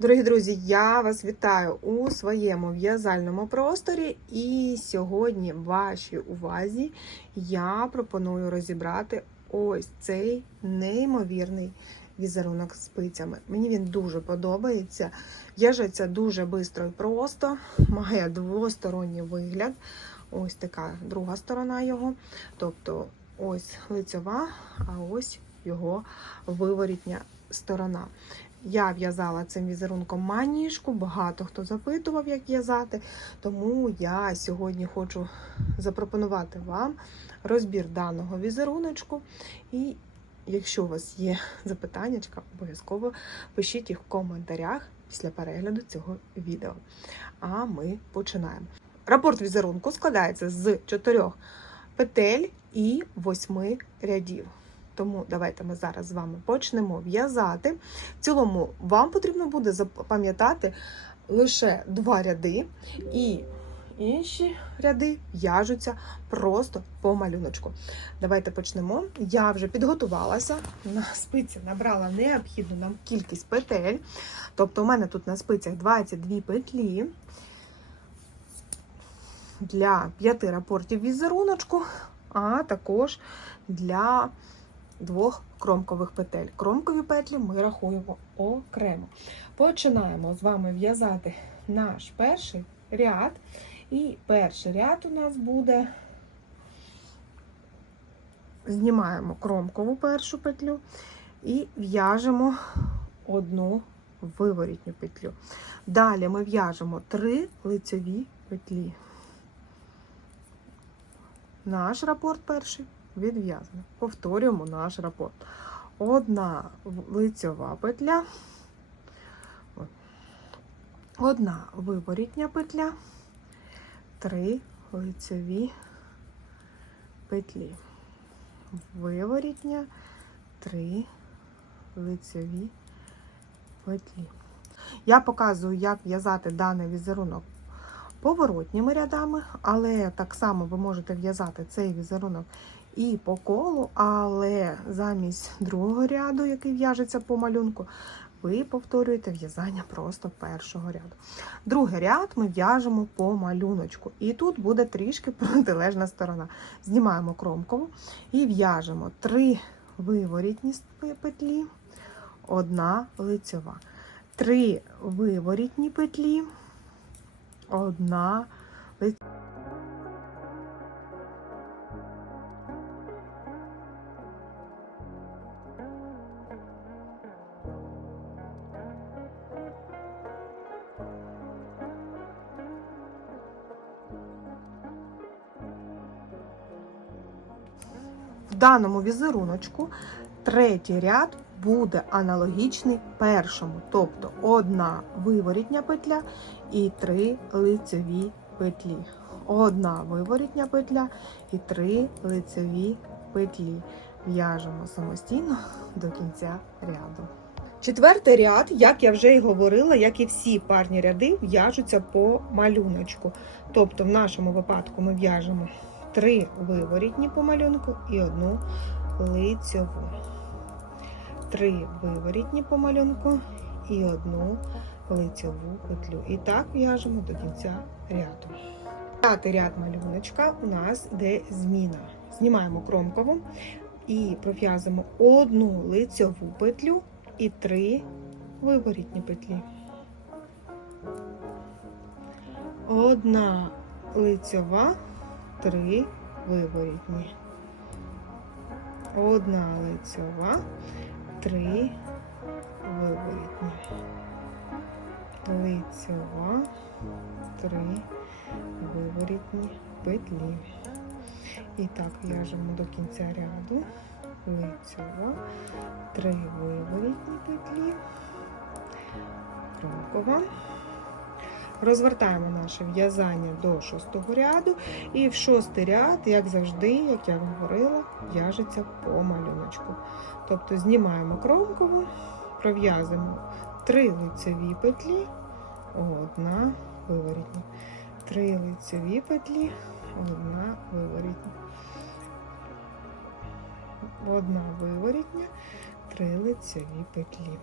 Дорогі друзі, я вас вітаю у своєму в'язальному просторі. І сьогодні вашій увазі я пропоную розібрати ось цей неймовірний візерунок спицями. Мені він дуже подобається. В'яжеться дуже швидко і просто, має двосторонній вигляд. Ось така друга сторона його. Тобто ось лицьова, а ось його виворітня сторона. Я в'язала цим візерунком маніжку, багато хто запитував, як в'язати. Тому я сьогодні хочу запропонувати вам розбір даного візеруночку. І якщо у вас є запитання, обов'язково пишіть їх в коментарях після перегляду цього відео. А ми починаємо. Рапорт візерунку складається з чотирьох петель і восьми рядів. Тому давайте ми зараз з вами почнемо в'язати. В цілому вам потрібно буде запам'ятати лише два ряди, і інші ряди в'яжуться просто по малюночку. Давайте почнемо. Я вже підготувалася. На спиці набрала необхідну нам кількість петель. Тобто, у мене тут на спицях 22 петлі. Для п'яти рапортів візеруночку, а також для двох кромкових петель. Кромкові петлі ми рахуємо окремо. Починаємо з вами в'язати наш перший ряд. І перший ряд у нас буде. Знімаємо кромкову першу петлю і в'яжемо одну виворітню петлю. Далі ми в'яжемо три лицеві петлі. Наш рапорт перший відв'язано. Повторюємо наш рапорт. Одна лицьова петля, одна виворітня петля, три лицеві петлі. Виворітня, три лицеві петлі. Я показую, як в'язати даний візерунок поворотніми рядами, але так само ви можете в'язати цей візерунок і по колу, але замість другого ряду, який в'яжеться по малюнку, ви повторюєте в'язання просто першого ряду. Другий ряд ми в'яжемо по малюночку. І тут буде трішки протилежна сторона. Знімаємо кромкову і в'яжемо три виворітні петлі, одна лицьова. Три виворітні петлі, одна лицьова. Даному візеруночку третій ряд буде аналогічний першому, тобто одна виворітня петля і три лицеві петлі. Одна виворітня петля і три лицеві петлі. В'яжемо самостійно до кінця ряду. Четвертий ряд, як я вже й говорила, як і всі парні ряди, в'яжуться по малюночку. Тобто, в нашому випадку ми в'яжемо три виворітні по малюнку і одну лицьову. Три виворітні по малюнку і одну лицьову петлю. І так в'яжемо до кінця ряду. П'ятий ряд малюночка у нас йде зміна. Знімаємо кромкову і пров'язуємо одну лицьову петлю і три виворітні петлі. Одна лицьова, три виворітні. Одна лицьова, три виворітні. Лицьова, три виворітні петлі. І так в'яжемо до кінця ряду. Лицьова, три виворітні петлі, кромкова. Розвертаємо наше в'язання до шостого ряду. І в шостий ряд, як завжди, як я говорила, в'яжеться по малюночку. Тобто знімаємо кромкову, пров'язуємо три лицеві петлі, одна виворітня. Три лицеві петлі, одна виворітня. Одна виворітня, три лицеві петлі.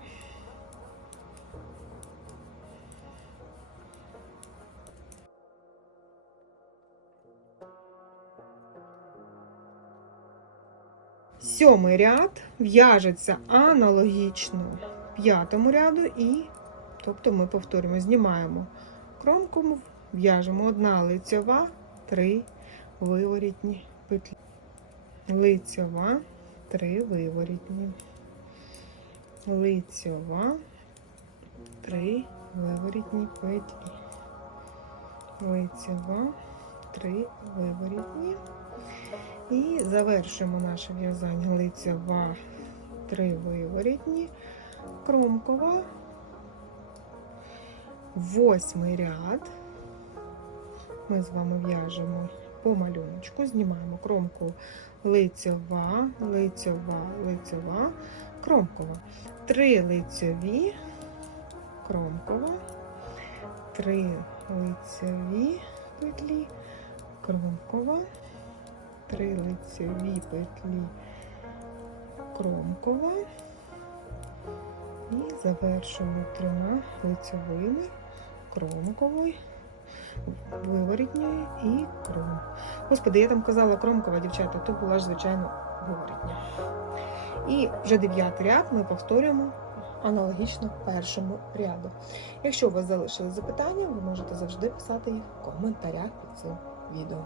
Сьомий ряд в'яжеться аналогічно п'ятому ряду, і тобто ми повторюємо, знімаємо кромку, в'яжемо одна лицьова, три виворітні петлі. Лицьова, три виворітні. Лицьова, три виворітні петлі. Лицьова, три виворітні. І завершимо наше в'язання лицьова, три виворітні, кромкова, восьмий ряд. Ми з вами в'яжемо по малюночку, знімаємо кромку лицьова, лицьова, лицьова, кромкова. Три лицьові, кромкова, три лицьові петлі, кромкова, три лицьові петлі, кромкова. І завершуємо трьома лицьовими, кромковою, виворітньою і кром. Господи, я там казала кромкова, дівчата, то була ж, звичайно, виворітня. І вже дев'ятий ряд ми повторюємо аналогічно першому ряду. Якщо у вас залишились запитання, ви можете завжди писати їх в коментарях під цим відео.